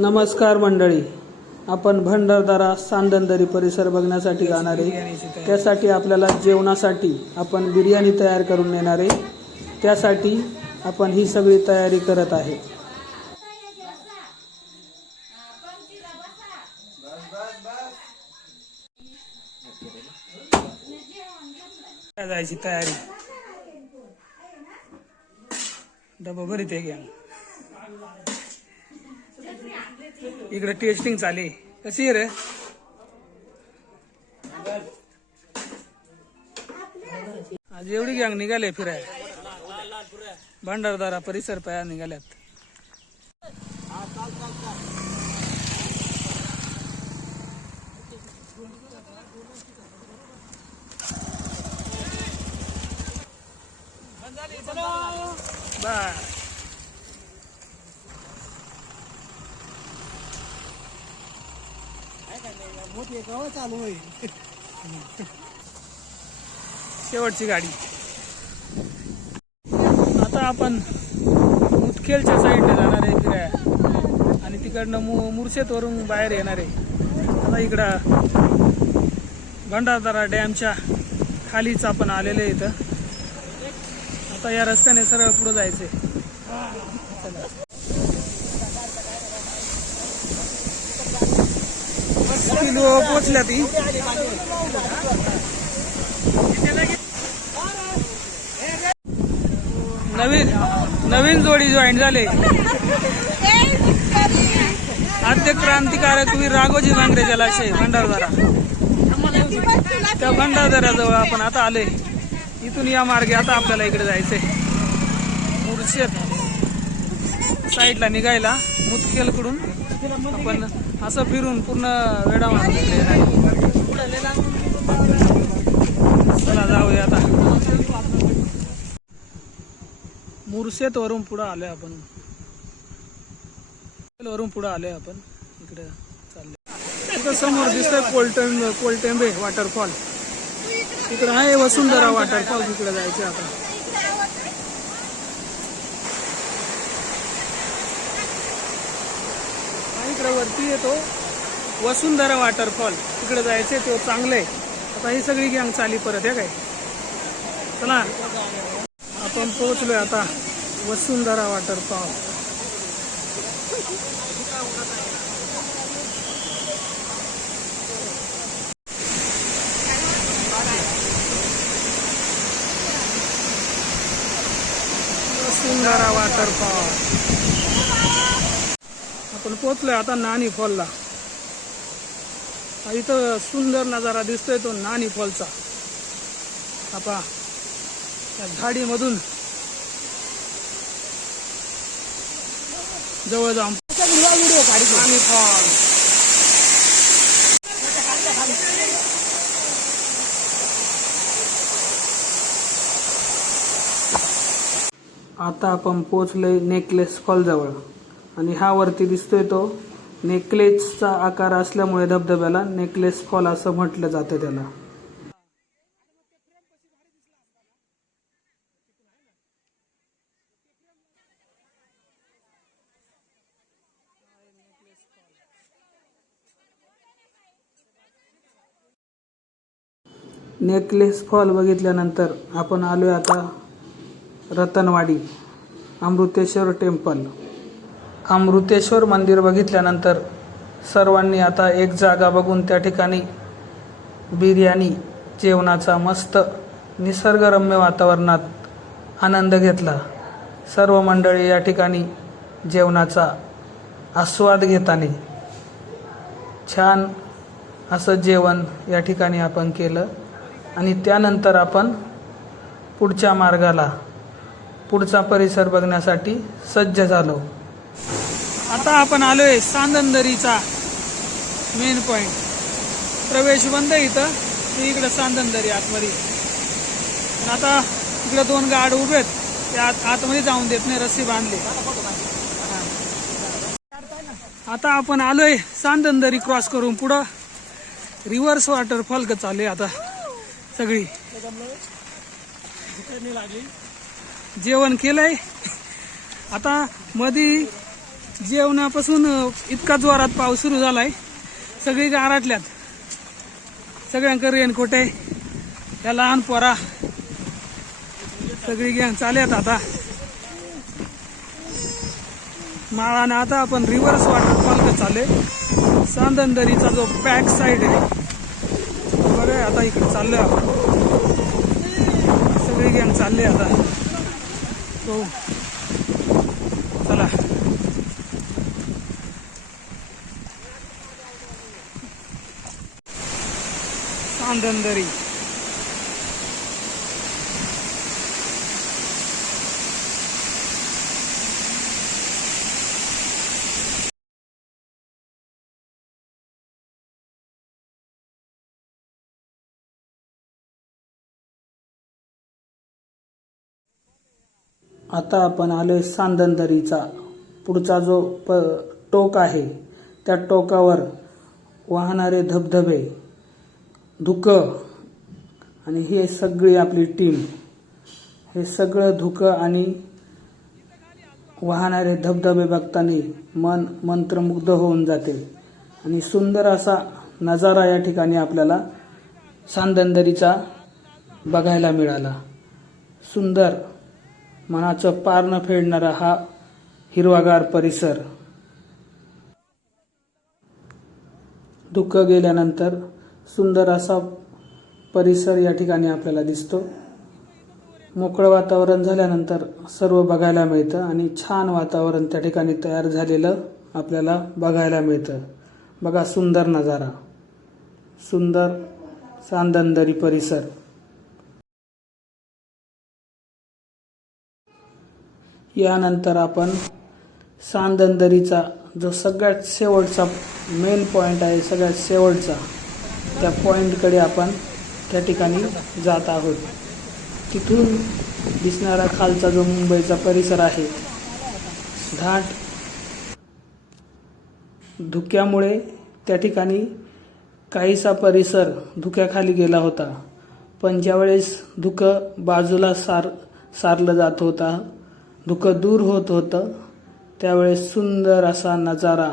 नमस्कार मंडळी. आपण भंडारदारा सांदनदरी परिसर बघण्यासाठी जाणार त्यासाठी आपल्याला जेवणासाठी आपण बिर्याणी तयार करून नेणार त्यासाठी आपण ही सगळी तयारी करत आहे. जायची तयारी. डबा भरीत आहे घ्या इकडे टेस्टिंग चाले कशी आहे रे? आज एवढी गँग निघाले फिराय भंडारदारा परिसर पया निघाल्यात. बाय चालू शेवटची गाडी. आता आपण मुतखेलच्या साईडने जाणार आहे फिराया आणि तिकडनं मु मुरशेतवरून बाहेर येणार आहे. आता इकडं भंडारदारा डॅमच्या खालीच आपण आलेले इथं. आता या रस्त्याने सरळ पुढं जायचंय. किलो पोचल्या ती नवीन नवीन जोडी जॉईन झाले. आद्य क्रांतिकारक वीर राघोजी भांगरे जलाशय भंडारदारा. त्या भंडारदाराजवळ आपण आता आले इथून या मार्गे आता आपल्याला इकडे जायचंय. मुर्शेत साईडला निघायला मुतखेलकडून आपण असं फिरून पूर्ण वेडा चला जाऊया आता. मुरशेत वरून पुढं आलोय आपण. वरून पुढं आलोय आपण. इकडे चालले इकडं समोर दिसतोय कोलटें कोलटेंबे वॉटरफॉल इकडं आहे वसुंधरा वॉटरफॉल तिकडे जायचं आता. इकडे वरती येतो. वसुंधरा वॉटरफॉल तिकडे जायचंय तो चांगलं आहे. आता ही सगळी गँग चाली परत आहे काय? चला. आपण पोहोचलोय आता वसुंधरा वॉटरफॉल वसुंधरा वॉटरफॉल आपण पोचलोय आता नानी फॉलला. इथं सुंदर नजारा दिसतोय तो नानी फॉलचा. आता त्या झाडीमधून जवळ जाऊन व्हिडिओ फॉल. आता आपण पोचलोय नेकलेस फॉल जवळ आणि हा वरती दिसतोय तो. नेकलेसचा आकार असल्यामुळे धबधब्याला नेकलेस फॉल असं म्हटलं जातं त्याला. नेकलेस फॉल बघितल्यानंतर आपण आलोय आता रतनवाडी अमृतेश्वर टेम्पल. अमृतेश्वर मंदिर बघितल्यानंतर सर्वांनी आता एक जागा बघून त्या ठिकाणी बिर्याणी जेवणाचा मस्त निसर्गरम्य वातावरणात आनंद घेतला. सर्व मंडळी या ठिकाणी जेवणाचा आस्वाद घेताना छान असं जेवण या ठिकाणी आपण केलं आणि त्यानंतर आपण पुढच्या मार्गाला पुढचा परिसर बघण्यासाठी सज्ज झालो. आता आपण आलोय सांदनदरीचा मेन पॉइंट प्रवेश बंद इथं. ते इकडं सांदनदरी आतमध्ये. आता इकडं दोन गाड उभे आहेत. ते आत आतमध्ये जाऊन देत नाही रस्सी बांधली. आता आपण आलोय सांदनदरी क्रॉस करून पुढं. रिव्हर्स वॉटर फॉल्क चालू आहे आता. सगळी. जेवण केलंय. आता मधी जेवणापासून इतका जोरात पाऊस सुरू झालाय. सगळी गाराटल्यात सगळ्यांकडे रेनकोट आहे. त्या लहान पोरा. सगळी गँग चालत आता. माळाने आता आपण रिव्हर्स वॉटरफॉल चालले सांदनदरीचा जो बॅक साईड आहे. बघा आता इकडे चाललोय आपण. सगळी गँग चालले आता. हो. सांदनदरी आता आपण आलोय सांदनदरीचा. पुढचा जो प टोक आहे त्या टोकावर वाहणारे धबधबे. धुकं. आणि हे सगळी आपली टीम हे सगळं धुकं आणि वाहणारे धबधबे बघताना मन मंत्रमुग्ध होऊन जाते आणि सुंदर असा नजारा या ठिकाणी आपल्याला सांदनदरीचा बघायला मिळाला. सुंदर मनाचं पार न फेडणारा हा हिरवागार परिसर. धुकं गेल्यानंतर सुंदर असा परिसर या ठिकाणी आपल्याला दिसतो. मोकळं वातावरण झाल्यानंतर सर्व बघायला मिळतं आणि छान वातावरण त्या ठिकाणी तयार झालेलं आपल्याला बघायला मिळतं. बघा सुंदर नजारा. सुंदर सांदंदरी परिसर. यानंतर आपण सांदनदरीचा जो सगळ्यात शेवटचा मेन पॉईंट आहे सगळ्यात शेवटचा त्या पॉईंटकडे आपण त्या ठिकाणी जात आहोत. तिथून दिसणारा खालचा जो मुंबईचा परिसर आहे घाट धुक्यामुळे त्या ठिकाणी काहीसा परिसर धुक्याखाली गेला होता. पण ज्यावेळेस धुकं बाजूला सार सारलं जात होता धुकं दूर होत होतं त्यावेळेस सुंदर असा नजारा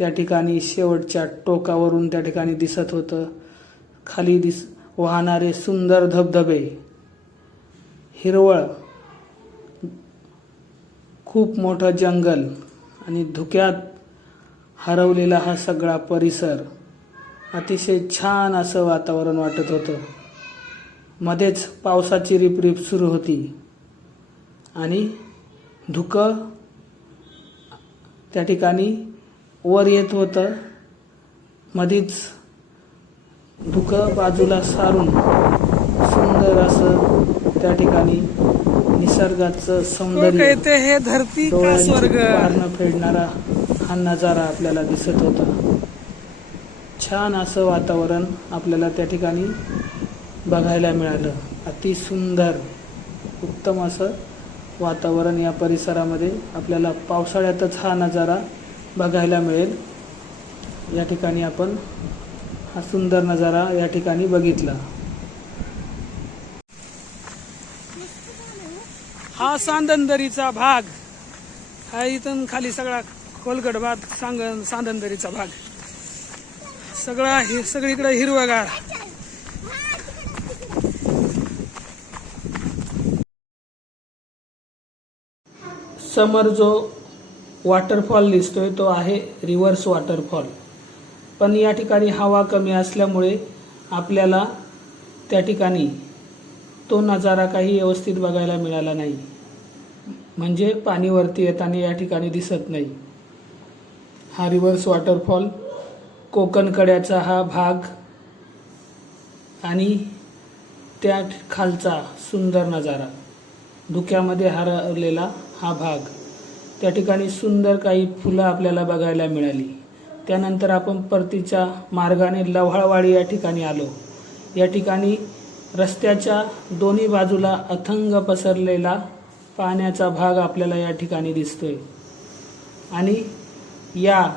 त्या ठिकाणी शेवटच्या टोकावरून त्या ठिकाणी दिसत होतं. खाली दिस वाहणारे सुंदर धबधबे हिरवळ खूप मोठं जंगल आणि धुक्यात हरवलेला हा सगळा परिसर अतिशय छान असं वातावरण वाटत होतं. मध्येच पावसाची रिपरिप सुरू होती आणि धुकं त्या ठिकाणी वर येत होतं. मधीच धुकं बाजूला सारून सुंदर असं त्या ठिकाणी निसर्गाचं सौंदर्य येते हे धरती न फेडणारा हा नजारा आपल्याला दिसत होता. छान असं वातावरण आपल्याला त्या ठिकाणी बघायला मिळालं. अति सुंदर उत्तम असं वातावरण या परिसरामध्ये आपल्याला पावसाळ्यातच हा नजारा बघायला मिळेल. या ठिकाणी आपण हा सुंदर नजारा या ठिकाणी बघितला. हा सांदनदरीचा भाग. हा इथून खाली सगळा खोलगड भाग सांग सांदनदरीचा भाग. सगळा हि सगळीकडे हिरवगार. समोर जो वॉटरफॉल दिसतोय तो आहे रिव्हर्स वॉटरफॉल. पण या ठिकाणी हवा कमी असल्यामुळे आपल्याला त्या ठिकाणी तो नजारा काही व्यवस्थित बघायला मिळाला नाही. म्हणजे पाणीवरती येताना या ठिकाणी दिसत नाही. हा रिव्हर्स वॉटरफॉल कोकण कड्याचा हा भाग आणि त्या खालचा सुंदर नजारा. धुक्यामध्ये हरवलेला हा भाग. त्या ठिकाणी सुंदर काही फुलं आपल्याला बघायला मिळाली. त्यानंतर आपण परतीच्या मार्गाने लव्हाळवाडी या ठिकाणी आलो. या ठिकाणी रस्त्याच्या दोन्ही बाजूला अथंग पसरलेला पाण्याचा भाग आपल्याला या ठिकाणी दिसतोय. आणि या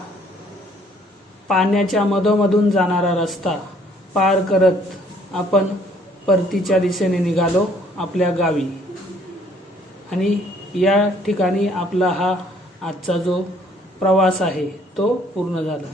पाण्याच्या मधोमधून जाणारा रस्ता पार करत आपण परतीच्या दिशेने निघालो आपल्या गावी. आणि या ठिकाणी आपला हा आजचा जो प्रवास आहे तो पूर्ण झाला.